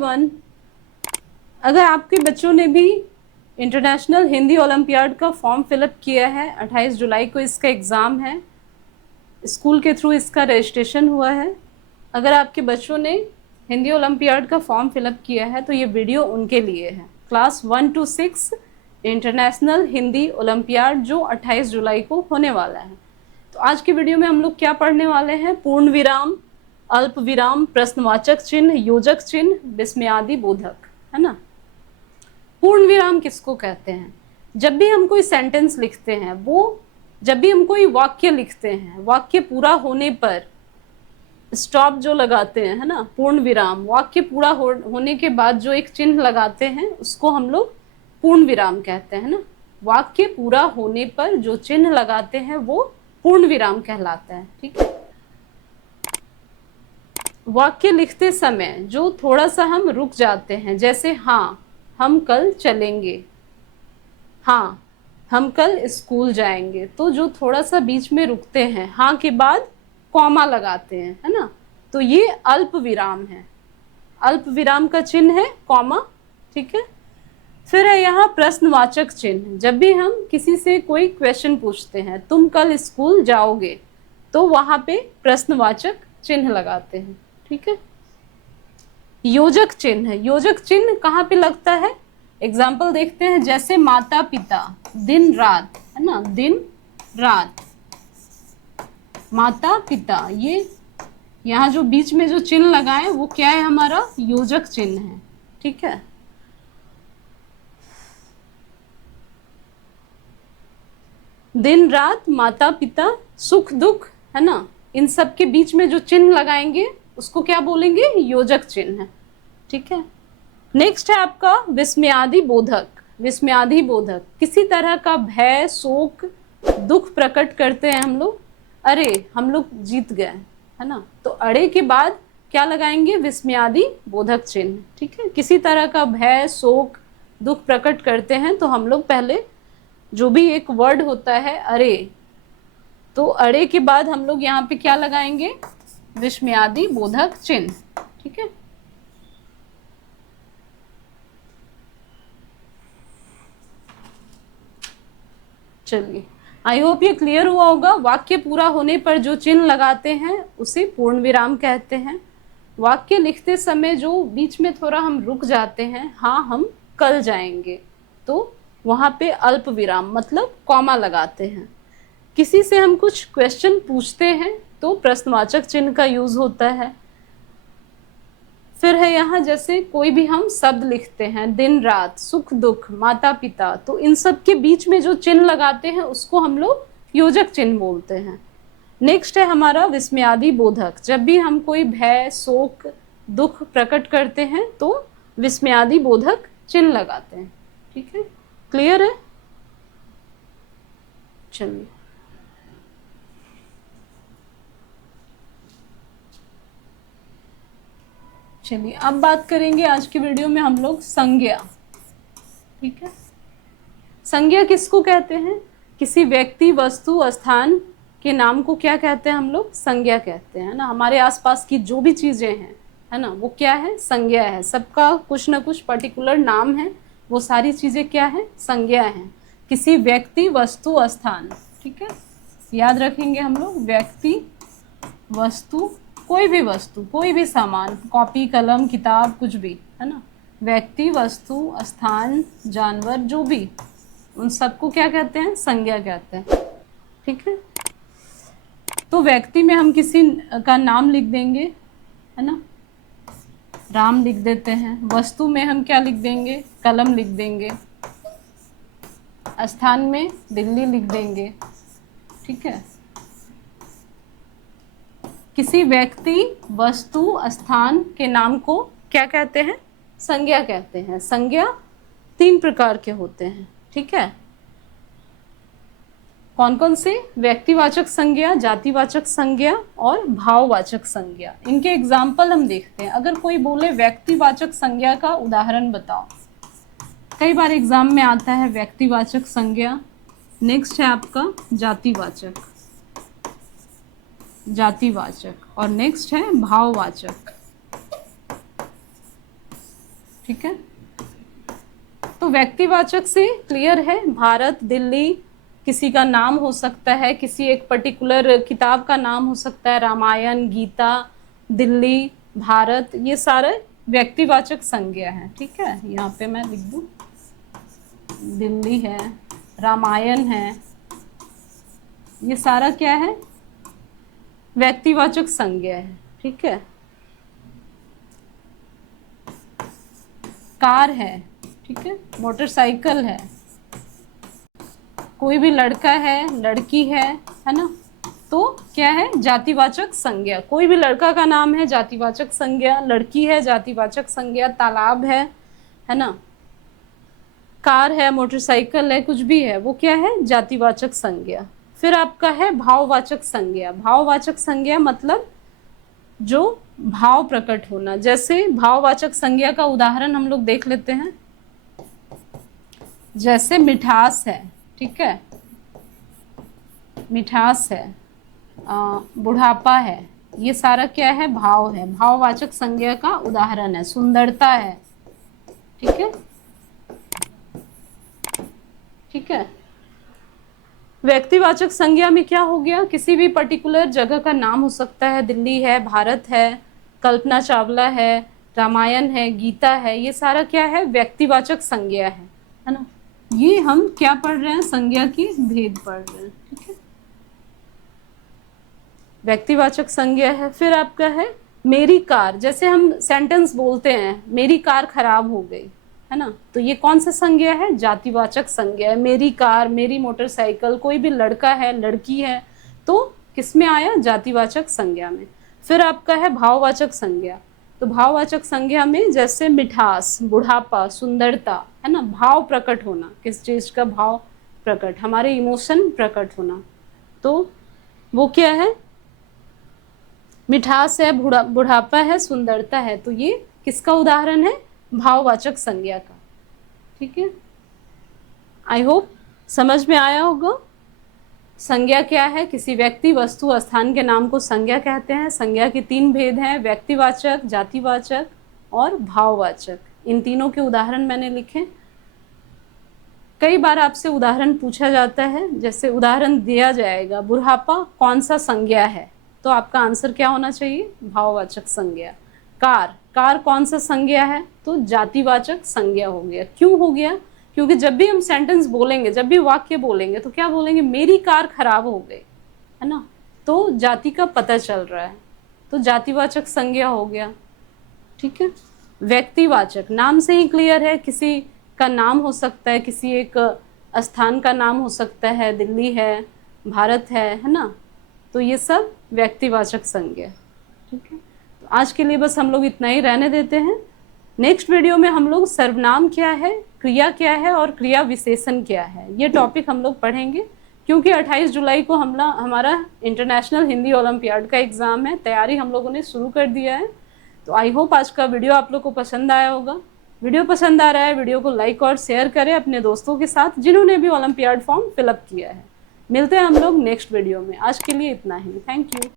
Everyone, अगर आपके बच्चों ने भी इंटरनेशनल हिंदी ओलंपियाड का फॉर्म फिलअप किया है, 28 जुलाई को इसका एग्ज़ाम है, स्कूल के थ्रू इसका रजिस्ट्रेशन हुआ है। अगर आपके बच्चों ने हिंदी ओलंपियाड का फॉर्म फिलअप किया है तो ये वीडियो उनके लिए है। Class 1 to 6 international Hindi olympiad जो 28 जुलाई को होने वाला है। तो आज की वीडियो में हम लोग क्या पढ़ने वाले हैं? पूर्ण विराम, अल्प विराम, प्रश्नवाचक चिन्ह, योजक चिन्ह, विस्मयादि बोधक, है ना। पूर्ण विराम किसको कहते हैं? जब भी हम कोई सेंटेंस लिखते हैं, वो जब भी हम कोई वाक्य लिखते हैं, वाक्य पूरा होने पर स्टॉप जो लगाते हैं, है ना, पूर्ण विराम, वाक्य पूरा होने के बाद जो एक चिन्ह लगाते हैं उसको हम लोग पूर्ण विराम कहते हैं ना। वाक्य पूरा होने पर जो चिन्ह लगाते हैं वो पूर्ण विराम कहलाता है। ठीक है। वाक्य लिखते समय जो थोड़ा सा हम रुक जाते हैं, जैसे हाँ हम कल चलेंगे, हाँ हम कल स्कूल जाएंगे, तो जो थोड़ा सा बीच में रुकते हैं, हाँ के बाद कॉमा लगाते हैं, है ना, तो ये अल्प विराम है। अल्प विराम का चिन्ह है कॉमा। ठीक है। फिर है यहाँ प्रश्नवाचक चिन्ह। जब भी हम किसी से कोई क्वेश्चन पूछते हैं, तुम कल स्कूल जाओगे, तो वहां पे प्रश्नवाचक चिन्ह लगाते हैं। ठीक है। योजक चिन्ह, योजक चिन्ह कहाँ पे लगता है? एग्जाम्पल देखते हैं, जैसे माता पिता, दिन रात, है ना, दिन रात, माता पिता, ये यहाँ जो बीच में जो चिन्ह लगाए वो क्या है? हमारा योजक चिन्ह है। ठीक है। दिन रात, माता पिता, सुख दुख, है ना, इन सब के बीच में जो चिन्ह लगाएंगे उसको क्या बोलेंगे? योजक चिन्ह। ठीक है। नेक्स्ट है आपका विस्मयादि बोधक। विस्मयादि बोधक, किसी तरह का भय, शोक, दुख प्रकट करते हैं हम लोग। अरे हम लोग जीत गए, है ना, तो अरे के बाद क्या लगाएंगे? विस्मयादि बोधक चिन्ह। ठीक है। किसी तरह का भय, शोक, दुख प्रकट करते हैं तो हम लोग पहले जो भी एक वर्ड होता है अरे, तो अरे के बाद हम लोग यहाँ पे क्या लगाएंगे? विस्मयादि बोधक चिन्ह। ठीक है। चलिए, आई होप ये क्लियर हुआ होगा। वाक्य पूरा होने पर जो चिन्ह लगाते हैं उसे पूर्ण विराम कहते हैं। वाक्य लिखते समय जो बीच में थोड़ा हम रुक जाते हैं, हाँ हम कल जाएंगे, तो वहां पे अल्प विराम मतलब कॉमा लगाते हैं। किसी से हम कुछ क्वेश्चन पूछते हैं तो प्रश्नवाचक चिन्ह का यूज होता है। फिर है यहाँ जैसे कोई भी हम शब्द लिखते हैं, दिन रात, सुख दुख, माता पिता, तो इन सब के बीच में जो चिन्ह लगाते हैं उसको हम लोग योजक चिन्ह बोलते हैं। नेक्स्ट है हमारा विस्मयादि बोधक। जब भी हम कोई भय, शोक, दुख प्रकट करते हैं तो विस्मयादि बोधक चिन्ह लगाते हैं। ठीक है। क्लियर है? चलिए, चलिए अब बात करेंगे आज की वीडियो में हम लोग संज्ञा। ठीक है। संज्ञा किसको कहते हैं? किसी व्यक्ति, वस्तु, स्थान के नाम को क्या कहते हैं हम लोग? संज्ञा कहते हैं ना। हमारे आसपास की जो भी चीजें हैं, है ना, वो क्या है? संज्ञा है। सबका कुछ ना कुछ पर्टिकुलर नाम है, वो सारी चीजें क्या है? संज्ञा है। किसी व्यक्ति, वस्तु, स्थान। ठीक है। याद रखेंगे हम लोग, व्यक्ति, वस्तु, कोई भी वस्तु, कोई भी सामान, कॉपी, कलम, किताब, कुछ भी, है ना, व्यक्ति, वस्तु, स्थान, जानवर, जो भी, उन सबको क्या कहते हैं? संज्ञा कहते हैं। ठीक है। तो व्यक्ति में हम किसी का नाम लिख देंगे, है ना, राम लिख देते हैं। वस्तु में हम क्या लिख देंगे? कलम लिख देंगे। स्थान में दिल्ली लिख देंगे। ठीक है। किसी व्यक्ति, वस्तु, स्थान के नाम को क्या कहते हैं? संज्ञा कहते हैं। संज्ञा 3 प्रकार के होते हैं। ठीक है। कौन कौन से? व्यक्तिवाचक संज्ञा, जातिवाचक संज्ञा और भाववाचक संज्ञा। इनके एग्जाम्पल हम देखते हैं। अगर कोई बोले व्यक्तिवाचक संज्ञा का उदाहरण बताओ, कई बार एग्जाम में आता है व्यक्तिवाचक संज्ञा। नेक्स्ट है आपका जातिवाचक, जातिवाचक, और नेक्स्ट है भाववाचक। ठीक है। तो व्यक्तिवाचक से क्लियर है, भारत, दिल्ली, किसी का नाम हो सकता है, किसी एक पर्टिकुलर किताब का नाम हो सकता है, रामायण, गीता, दिल्ली, भारत, ये सारे व्यक्तिवाचक संज्ञा है। ठीक है, यहाँ पे मैं लिख दूँ, दिल्ली है, रामायण है, ये सारा क्या है, व्यक्तिवाचक संज्ञा है। ठीक है, कार है, ठीक है, मोटरसाइकिल है, कोई भी लड़का है, लड़की है ना, तो क्या है, जातिवाचक संज्ञा। कोई भी लड़का का नाम है, जातिवाचक संज्ञा, लड़की है, जातिवाचक संज्ञा, तालाब है ना, कार है, मोटरसाइकिल है, कुछ भी है, वो क्या है, जातिवाचक संज्ञा। फिर आपका है भाववाचक संज्ञा। भाववाचक संज्ञा मतलब जो भाव प्रकट होना। जैसे भाववाचक संज्ञा का उदाहरण हम लोग देख लेते हैं, जैसे मिठास है, ठीक है, मिठास है, बुढ़ापा है, ये सारा क्या है, भाव है, भाववाचक संज्ञा का उदाहरण है। सुंदरता है, ठीक है, ठीक है। व्यक्तिवाचक संज्ञा में क्या हो गया, किसी भी पर्टिकुलर जगह का नाम हो सकता है, दिल्ली है, भारत है, कल्पना चावला है, रामायण है, गीता है, ये सारा क्या है, व्यक्तिवाचक संज्ञा है ना। ये हम क्या पढ़ रहे हैं, संज्ञा की भेद पढ़ रहे हैं। ठीक है, व्यक्तिवाचक संज्ञा है। फिर आपका है मेरी कार। जैसे हम सेंटेंस बोलते हैं, मेरी कार खराब हो गई, है ना, तो ये कौन सा संज्ञा है, जातिवाचक संज्ञा है। मेरी कार, मेरी मोटरसाइकिल, कोई भी लड़का है, लड़की है, तो किस में आया, जातिवाचक संज्ञा में। फिर आपका है भाववाचक संज्ञा। तो भाववाचक संज्ञा में जैसे मिठास, बुढ़ापा, सुंदरता, है ना, भाव प्रकट होना, किस चीज का भाव प्रकट, हमारे इमोशन प्रकट होना, तो वो क्या है, मिठास है, बुढ़ापा है, सुंदरता है, तो ये किसका उदाहरण है, भाववाचक संज्ञा का। ठीक है, आई होप समझ में आया होगा। संज्ञा क्या है, किसी व्यक्ति, वस्तु, स्थान के नाम को संज्ञा कहते हैं। संज्ञा के 3 भेद हैं, व्यक्तिवाचक, जातिवाचक और भाववाचक। इन तीनों के उदाहरण मैंने लिखे। कई बार आपसे उदाहरण पूछा जाता है, जैसे उदाहरण दिया जाएगा, बुढ़ापा कौन सा संज्ञा है, तो आपका आंसर क्या होना चाहिए, भाववाचक संज्ञा। कार कौन सा संज्ञा है, तो जातिवाचक संज्ञा हो गया। क्यों हो गया, क्योंकि जब भी हम सेंटेंस बोलेंगे, जब भी वाक्य बोलेंगे, तो क्या बोलेंगे, मेरी कार खराब हो गई, है ना, तो जाति का पता चल रहा है, तो जातिवाचक संज्ञा हो गया। ठीक है, व्यक्तिवाचक, नाम से ही क्लियर है, किसी का नाम हो सकता है, किसी एक स्थान का नाम हो सकता है, दिल्ली है, भारत है ना, तो ये सब व्यक्तिवाचक संज्ञा। ठीक है, तो आज के लिए बस हम लोग इतना ही रहने देते हैं। नेक्स्ट वीडियो में हम लोग सर्वनाम क्या है, क्रिया क्या है और क्रिया विशेषण क्या है, ये टॉपिक हम लोग पढ़ेंगे। क्योंकि 28 जुलाई को हमारा इंटरनेशनल हिंदी ओलंपियाड का एग्ज़ाम है, तैयारी हम लोगों ने शुरू कर दिया है। तो आई होप आज का वीडियो आप लोग को पसंद आया होगा। वीडियो पसंद आ रहा है, वीडियो को लाइक और शेयर करें अपने दोस्तों के साथ जिन्होंने भी ओलंपियाड फॉर्म फिलअप किया है। मिलते हैं हम लोग नेक्स्ट वीडियो में। आज के लिए इतना ही, थैंक यू।